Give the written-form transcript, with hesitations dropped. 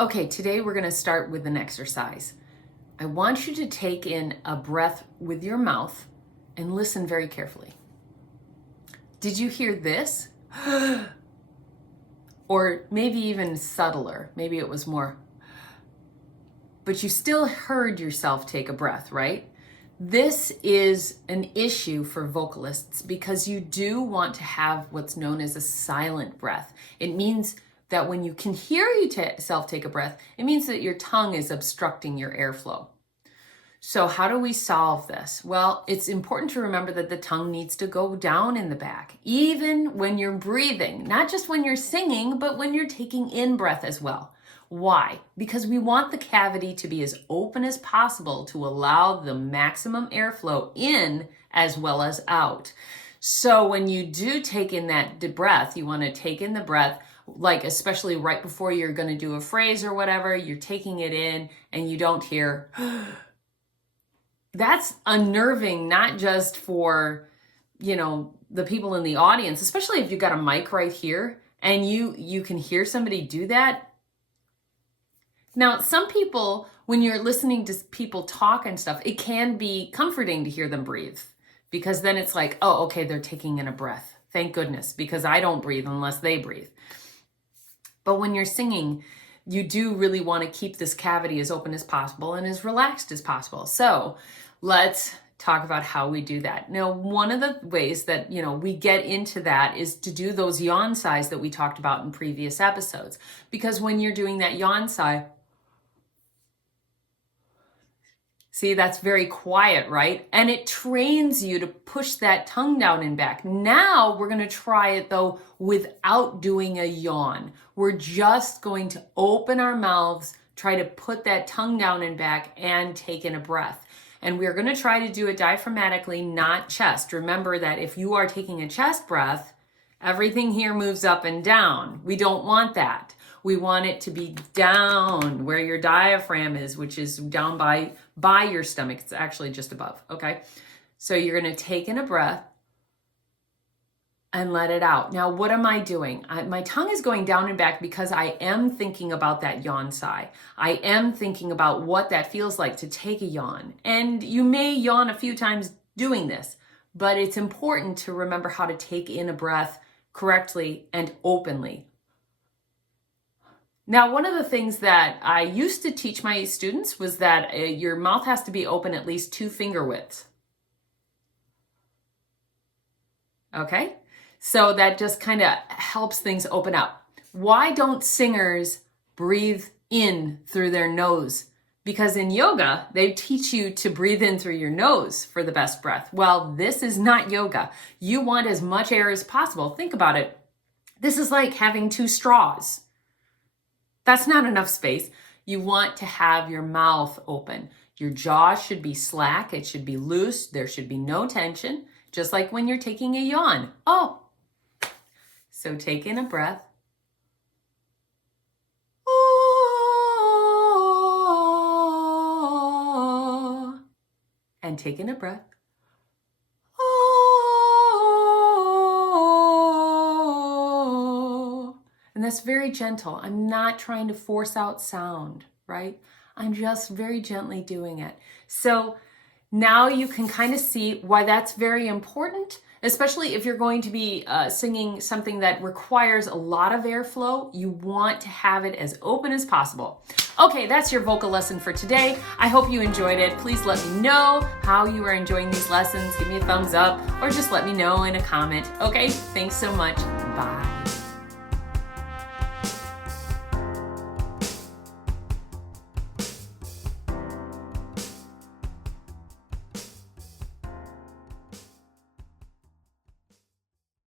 Okay, today we're going to start with an exercise. I want you to take in a breath with your mouth and listen very carefully. Did you hear this? Or maybe even subtler. Maybe it was more. But you still heard yourself take a breath, right? This is an issue for vocalists because you do want to have what's known as a silent breath. It means that when you can hear yourself take a breath, it means that your tongue is obstructing your airflow. So how do we solve this? Well, it's important to remember that the tongue needs to go down in the back, even when you're breathing, not just when you're singing, but when you're taking in breath as well. Why? Because we want the cavity to be as open as possible to allow the maximum airflow in as well as out. So when you do take in that breath, you want to take in the breath, like especially right before you're going to do a phrase or whatever, you're taking it in and you don't hear. That's unnerving, not just for, the people in the audience, especially if you've got a mic right here and you can hear somebody do that. Now, some people, when you're listening to people talk and stuff, it can be comforting to hear them breathe because then it's like, oh, okay, they're taking in a breath. Thank goodness, because I don't breathe unless they breathe. But when you're singing, you do really want to keep this cavity as open as possible and as relaxed as possible. So let's talk about how we do that. Now, one of the ways that, we get into that is to do those yawn sighs that we talked about in previous episodes. Because when you're doing that yawn sigh, see, that's very quiet, right? And it trains you to push that tongue down and back. Now we're going to try it though without doing a yawn. We're just going to open our mouths, try to put that tongue down and back and take in a breath. And we're going to try to do it diaphragmatically, not chest. Remember that if you are taking a chest breath, everything here moves up and down. We don't want that. We want it to be down where your diaphragm is, which is down by your stomach. It's actually just above, okay? So you're going to take in a breath and let it out. Now, what am I doing? My tongue is going down and back because I am thinking about that yawn sigh. I am thinking about what that feels like to take a yawn. And you may yawn a few times doing this, but it's important to remember how to take in a breath correctly and openly. Now, one of the things that I used to teach my students was that your mouth has to be open at least 2 finger widths. Okay? So that just kind of helps things open up. Why don't singers breathe in through their nose? Because in yoga, they teach you to breathe in through your nose for the best breath. Well, this is not yoga. You want as much air as possible. Think about it. This is like having 2 straws. That's not enough space. You want to have your mouth open. Your jaw should be slack. It should be loose. There should be no tension, just like when you're taking a yawn. Oh, so take in a breath. And take in a breath. And that's very gentle. I'm not trying to force out sound, right? I'm just very gently doing it. So now you can kind of see why that's very important, especially if you're going to be singing something that requires a lot of airflow. You want to have it as open as possible. Okay, that's your vocal lesson for today. I hope you enjoyed it. Please let me know how you are enjoying these lessons. Give me a thumbs up or just let me know in a comment. Okay, thanks so much. Bye.